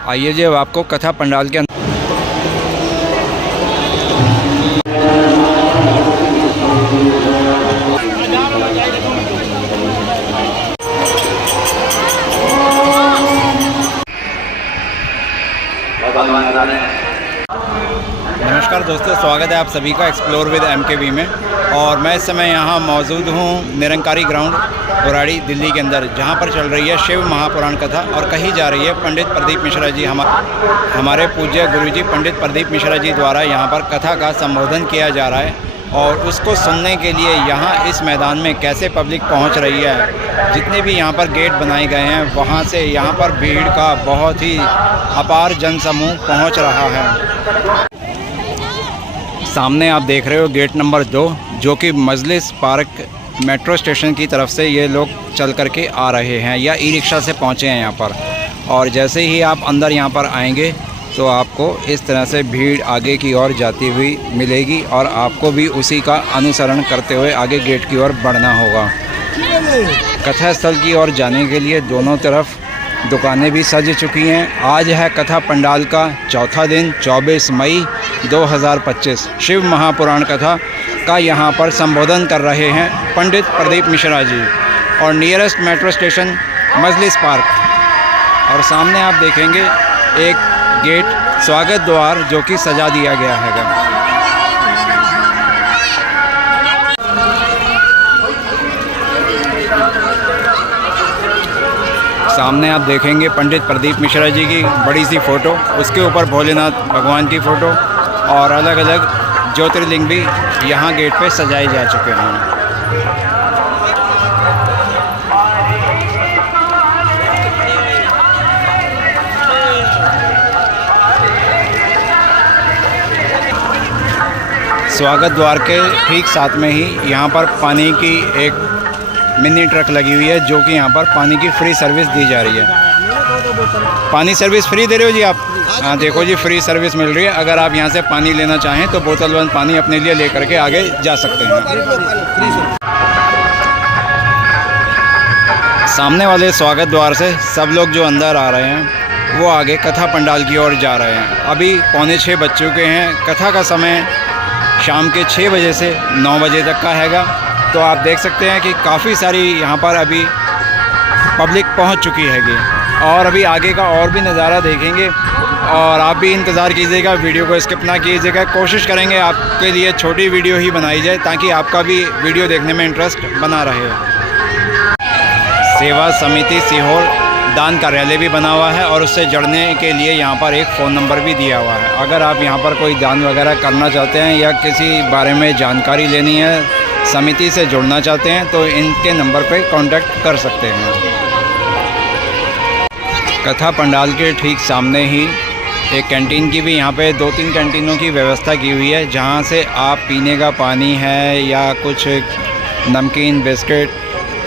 आइए जी अब आपको कथा पंडाल के नमस्कार दोस्तों, स्वागत है आप सभी का एक्सप्लोर विद MKV में। और मैं इस समय यहाँ मौजूद हूँ निरंकारी ग्राउंड बुराड़ी दिल्ली के अंदर, जहाँ पर चल रही है शिव महापुराण कथा और कही जा रही है पंडित प्रदीप मिश्रा जी हमारे पूज्य गुरुजी पंडित प्रदीप मिश्रा जी द्वारा यहाँ पर कथा का संबोधन किया जा रहा है। और उसको सुनने के लिए यहाँ इस मैदान में कैसे पब्लिक पहुँच रही है, जितने भी यहाँ पर गेट बनाए गए हैं वहाँ से यहाँ पर भीड़ का बहुत ही अपार जनसमूह पहुँच रहा है। सामने आप देख रहे हो गेट नंबर 2, जो कि मजलिस पार्क मेट्रो स्टेशन की तरफ से ये लोग चल करके आ रहे हैं या ई-रिक्शा से पहुँचे हैं यहाँ पर। और जैसे ही आप अंदर यहाँ पर आएंगे तो आपको इस तरह से भीड़ आगे की ओर जाती हुई मिलेगी और आपको भी उसी का अनुसरण करते हुए आगे गेट की ओर बढ़ना होगा। कथा स्थल की ओर जाने के लिए दोनों तरफ दुकानें भी सज चुकी हैं। आज है कथा पंडाल का चौथा दिन, 24 मई 2025। शिव महापुराण कथा का यहाँ पर संबोधन कर रहे हैं पंडित प्रदीप मिश्रा जी और नियरेस्ट मेट्रो स्टेशन मजलिस पार्क। और सामने आप देखेंगे एक गेट स्वागत द्वार जो कि सजा दिया गया है। सामने आप देखेंगे पंडित प्रदीप मिश्रा जी की बड़ी सी फ़ोटो, उसके ऊपर भोलेनाथ भगवान की फ़ोटो और अलग अलग ज्योतिर्लिंग भी यहाँ गेट पे सजाए जा चुके हैं। स्वागत द्वार के ठीक साथ में ही यहाँ पर पानी की एक मिनी ट्रक लगी हुई है, जो कि यहाँ पर पानी की फ्री सर्विस दी जा रही है। पानी सर्विस फ्री दे रहे हो जी आप? हाँ देखो जी, फ्री सर्विस मिल रही है। अगर आप यहाँ से पानी लेना चाहें तो बोतल बंद पानी अपने लिए लेकर के आगे जा सकते हैं। सामने वाले स्वागत द्वार से सब लोग जो अंदर आ रहे हैं वो आगे कथा पंडाल की ओर जा रहे हैं। अभी 5:45 बज चुके हैं। कथा का समय शाम के 6 बजे से 9 बजे तक का हैगा। तो आप देख सकते हैं कि काफ़ी सारी यहाँ पर अभी पब्लिक पहुँच चुकी हैगी। और अभी आगे का और भी नज़ारा देखेंगे और आप भी इंतज़ार कीजिएगा, वीडियो को स्किप ना कीजिएगा। कोशिश करेंगे आपके लिए छोटी वीडियो ही बनाई जाए ताकि आपका भी वीडियो देखने में इंटरेस्ट बना रहे। सेवा समिति सीहोर दान कार्यालय भी बना हुआ है और उससे जुड़ने के लिए यहाँ पर एक फ़ोन नंबर भी दिया हुआ है। अगर आप यहाँ पर कोई दान वगैरह करना चाहते हैं या किसी बारे में जानकारी लेनी है, समिति से जुड़ना चाहते हैं, तो इनके नंबर पर कांटेक्ट कर सकते हैं। कथा पंडाल के ठीक सामने ही एक कैंटीन की भी यहाँ पे 2-3 कैंटीनों की व्यवस्था की हुई है, जहाँ से आप पीने का पानी है या कुछ नमकीन बिस्किट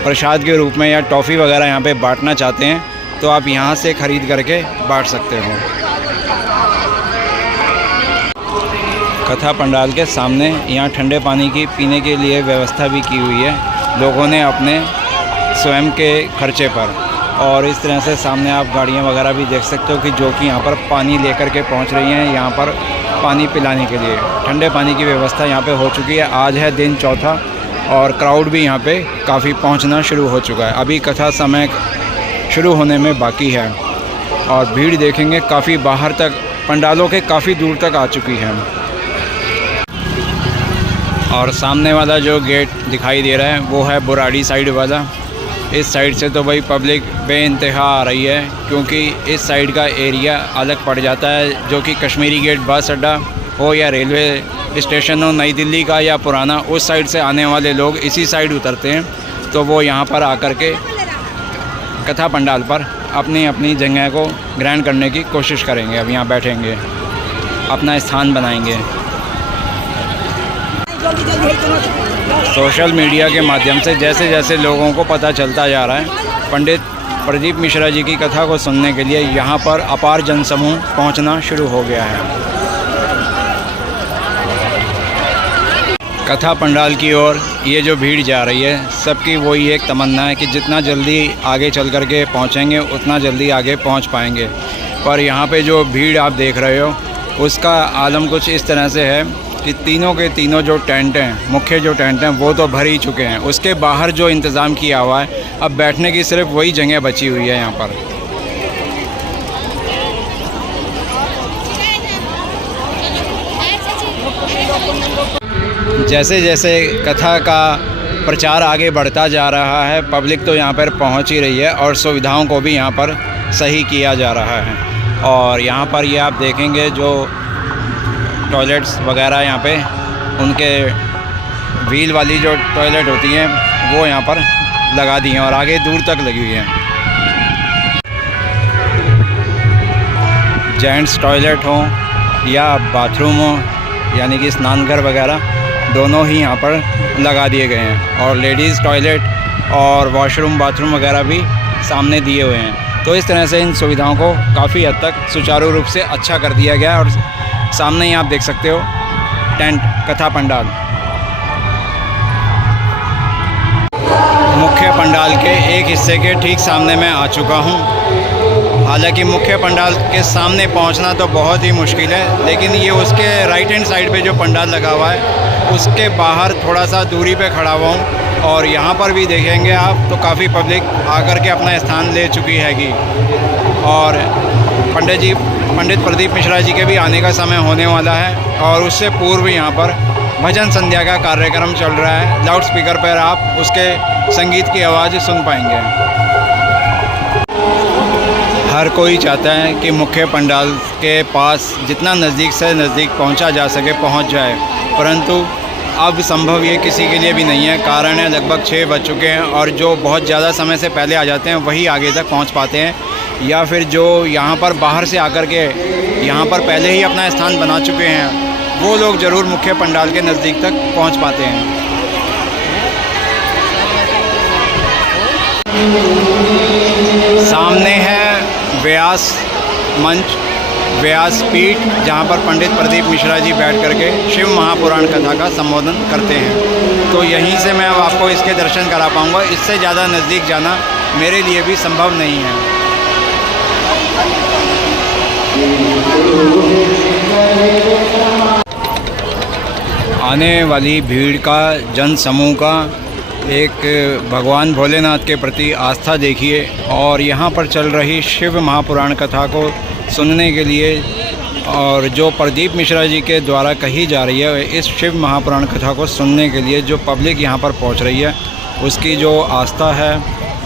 प्रसाद के रूप में या टॉफ़ी वगैरह यहाँ पे बांटना चाहते हैं तो आप यहाँ से ख़रीद करके बांट सकते हो। कथा पंडाल के सामने यहाँ ठंडे पानी की पीने के लिए व्यवस्था भी की हुई है, लोगों ने अपने स्वयं के खर्चे पर। और इस तरह से सामने आप गाड़ियाँ वगैरह भी देख सकते हो कि जो कि यहाँ पर पानी लेकर के पहुँच रही हैं, यहाँ पर पानी पिलाने के लिए ठंडे पानी की व्यवस्था यहाँ पे हो चुकी है। आज है दिन चौथा और क्राउड भी यहाँ पे काफ़ी पहुँचना शुरू हो चुका है। अभी कथा समय शुरू होने में बाकी है और भीड़ देखेंगे काफ़ी बाहर तक, पंडालों के काफ़ी दूर तक आ चुकी है। और सामने वाला जो गेट दिखाई दे रहा है वो है बुराड़ी साइड वाला। इस साइड से तो भाई पब्लिक बेइंतहा आ रही है, क्योंकि इस साइड का एरिया अलग पड़ जाता है, जो कि कश्मीरी गेट बस अड्डा हो या रेलवे स्टेशन हो नई दिल्ली का या पुराना, उस साइड से आने वाले लोग इसी साइड उतरते हैं। तो वो यहाँ पर आकर के कथा पंडाल पर अपनी अपनी जगह को ग्रहण करने की कोशिश करेंगे। अब यहाँ बैठेंगे, अपना स्थान बनाएंगे। सोशल मीडिया के माध्यम से जैसे जैसे लोगों को पता चलता जा रहा है, पंडित प्रदीप मिश्रा जी की कथा को सुनने के लिए यहाँ पर अपार जनसमूह पहुँचना शुरू हो गया है। कथा पंडाल की ओर ये जो भीड़ जा रही है, सबकी वही एक तमन्ना है कि जितना जल्दी आगे चल कर के पहुँचेंगे उतना जल्दी आगे पहुँच पाएंगे। पर यहाँ पे जो भीड़ आप देख रहे हो उसका आलम कुछ इस तरह से है कि तीनों के तीनों जो टेंट हैं, मुख्य जो टेंट हैं, वो तो भर ही चुके हैं। उसके बाहर जो इंतज़ाम किया हुआ है, अब बैठने की सिर्फ वही जगह बची हुई है यहाँ पर। जैसे जैसे कथा का प्रचार आगे बढ़ता जा रहा है, पब्लिक तो यहाँ पर पहुँच ही रही है और सुविधाओं को भी यहाँ पर सही किया जा रहा है। और यहाँ पर ये आप देखेंगे जो टॉयलेट्स वगैरह यहाँ पे, उनके व्हील वाली जो टॉयलेट होती हैं वो यहाँ पर लगा दी हैं और आगे दूर तक लगी हुई हैं। जेंट्स टॉयलेट हो या बाथरूम हो, यानी कि स्नानघर वगैरह, दोनों ही यहाँ पर लगा दिए गए हैं। और लेडीज़ टॉयलेट और वॉशरूम, बाथरूम वगैरह भी सामने दिए हुए हैं। तो इस तरह से इन सुविधाओं को काफ़ी हद तक सुचारू रूप से अच्छा कर दिया गया है। और सामने ही आप देख सकते हो टेंट, कथा पंडाल। मुख्य पंडाल के एक हिस्से के ठीक सामने मैं आ चुका हूँ। हालांकि मुख्य पंडाल के सामने पहुँचना तो बहुत ही मुश्किल है, लेकिन ये उसके राइट हैंड साइड पे जो पंडाल लगा हुआ है उसके बाहर थोड़ा सा दूरी पे खड़ा हुआ हूँ। और यहाँ पर भी देखेंगे आप तो काफ़ी पब्लिक आकर के अपना स्थान ले चुकी हैगी। और पंडित प्रदीप मिश्रा जी के भी आने का समय होने वाला है और उससे पूर्व यहाँ पर भजन संध्या का कार्यक्रम चल रहा है। लाउड स्पीकर पर आप उसके संगीत की आवाज़ सुन पाएंगे। हर कोई चाहता है कि मुख्य पंडाल के पास जितना नज़दीक से नज़दीक पहुँचा जा सके पहुँच जाए, परंतु अब संभव ये किसी के लिए भी नहीं है। कारण है लगभग 6 बज चुके हैं और जो बहुत ज़्यादा समय से पहले आ जाते हैं वही आगे तक पहुंच पाते हैं, या फिर जो यहाँ पर बाहर से आकर के यहाँ पर पहले ही अपना स्थान बना चुके हैं वो लोग ज़रूर मुख्य पंडाल के नज़दीक तक पहुंच पाते हैं। सामने है व्यास मंच, व्यास पीठ, जहाँ पर पंडित प्रदीप मिश्रा जी बैठ करके शिव महापुराण कथा का संबोधन करते हैं। तो यहीं से मैं अब आपको इसके दर्शन करा पाऊँगा। इससे ज़्यादा नज़दीक जाना मेरे लिए भी संभव नहीं है। आने वाली भीड़ का, जन समूह का एक भगवान भोलेनाथ के प्रति आस्था देखिए। और यहाँ पर चल रही शिव महापुराण कथा को सुनने के लिए और जो प्रदीप मिश्रा जी के द्वारा कही जा रही है इस शिव महापुराण कथा को सुनने के लिए जो पब्लिक यहाँ पर पहुँच रही है, उसकी जो आस्था है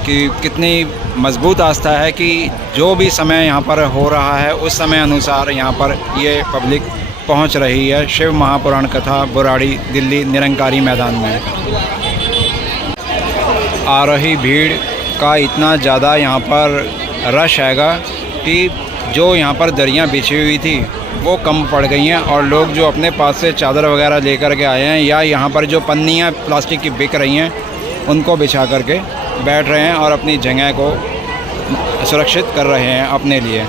कि कितनी मजबूत आस्था है कि जो भी समय यहाँ पर हो रहा है उस समय अनुसार यहाँ पर ये पब्लिक पहुँच रही है शिव महापुराण कथा बुराड़ी दिल्ली निरंकारी मैदान में। आ रही भीड़ का इतना ज़्यादा यहाँ पर रश हैगा कि जो यहाँ पर दरियाँ बिछी हुई थी वो कम पड़ गई हैं और लोग जो अपने पास से चादर वगैरह लेकर के आए हैं या यहाँ पर जो पन्नियाँ प्लास्टिक की बिक रही हैं उनको बिछा करके बैठ रहे हैं और अपनी जगह को सुरक्षित कर रहे हैं अपने लिए।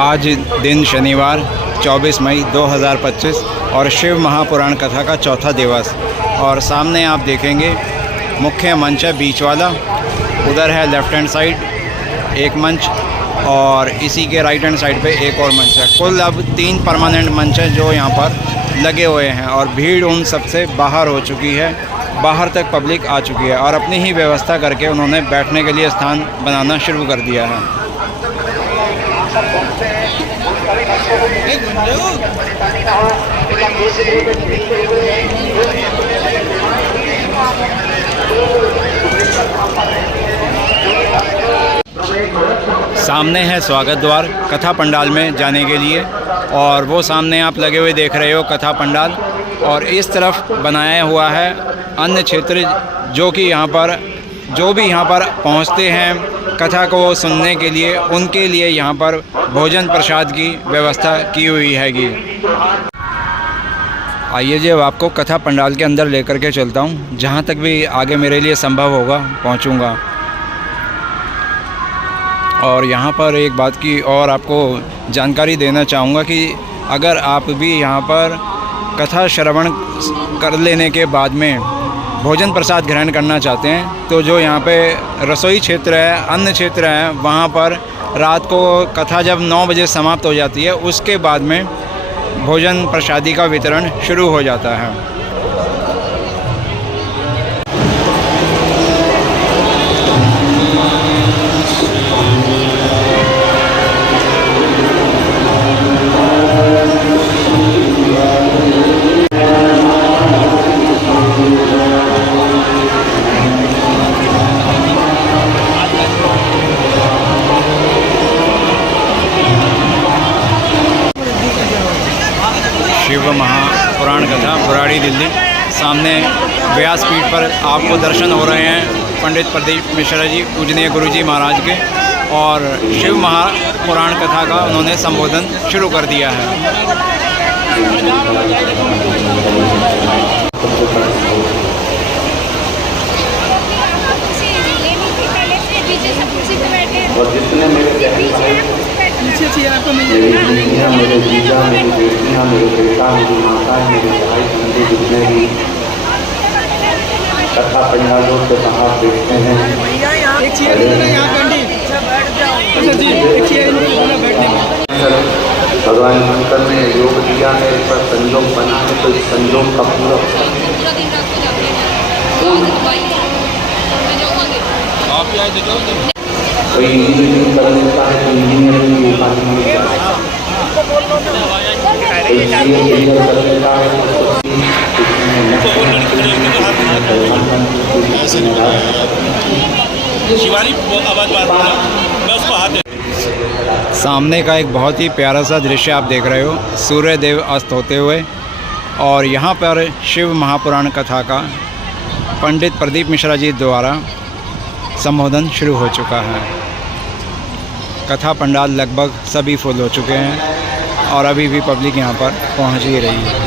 आज दिन शनिवार 24 मई 2025 और शिव महापुराण कथा का चौथा दिवस। और सामने आप देखेंगे मुख्य मंच है बीच वाला, उधर है लेफ़्ट हैंड साइड एक मंच और इसी के राइट हैंड साइड पे एक और मंच है। कुल अब 3 परमानेंट मंच हैं जो यहाँ पर लगे हुए हैं और भीड़ उन सबसे बाहर हो चुकी है, बाहर तक पब्लिक आ चुकी है और अपनी ही व्यवस्था करके उन्होंने बैठने के लिए स्थान बनाना शुरू कर दिया है। सामने है स्वागत द्वार कथा पंडाल में जाने के लिए और वो सामने आप लगे हुए देख रहे हो कथा पंडाल। और इस तरफ बनाया हुआ है अन्य क्षेत्र जो कि यहाँ पर जो भी यहाँ पर पहुँचते हैं कथा को सुनने के लिए उनके लिए यहाँ पर भोजन प्रसाद की व्यवस्था की हुई हैगी। आइए जी अब आपको कथा पंडाल के अंदर लेकर के चलता हूँ, जहाँ तक भी आगे मेरे लिए संभव होगा पहुँचूँगा। और यहाँ पर एक बात की और आपको जानकारी देना चाहूँगा कि अगर आप भी यहाँ पर कथा श्रवण कर लेने के बाद में भोजन प्रसाद ग्रहण करना चाहते हैं तो जो यहाँ पे रसोई क्षेत्र है, अन्न क्षेत्र है, वहाँ पर रात को कथा जब 9 बजे समाप्त हो जाती है उसके बाद में भोजन प्रसादी का वितरण शुरू हो जाता है। शिव महापुराण कथा बुराड़ी दिल्ली। सामने व्यासपीठ पर आपको दर्शन हो रहे हैं पंडित प्रदीप मिश्रा जी, पूजनीय गुरुजी महाराज के, और शिव महापुराण कथा का उन्होंने संबोधन शुरू कर दिया है। और जितने मेरे मेरे जीजा, मेरी बेटियाँ, मेरे बेटा, मेरी माता, मेरे भाई बंधु जितने भी कथा पंडालों से बाहर देखते हैं, भगवान शंकर ने योग दिया है, इस पर संयोग बना है, तो इस संयोग का पूरा कोई इंजीनियरिंग कर लेता है तो इंजीनियरिंग की उपाधि मिलता है, कोई सीए कर लेता है सामने का एक बहुत ही प्यारा सा दृश्य आप देख रहे हो, सूर्य देव अस्त होते हुए, और यहाँ पर शिव महापुराण कथा का पंडित प्रदीप मिश्रा जी द्वारा संबोधन शुरू हो चुका है। कथा पंडाल लगभग सभी फुल हो चुके हैं और अभी भी पब्लिक यहाँ पर पहुँच ही रही है।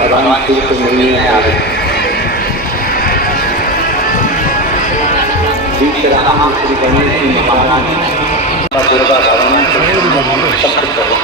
भगवान शिव को मिलने आ रहे श्री गणेश जी महाराज दुर्गा भगवान सब कुछ करो।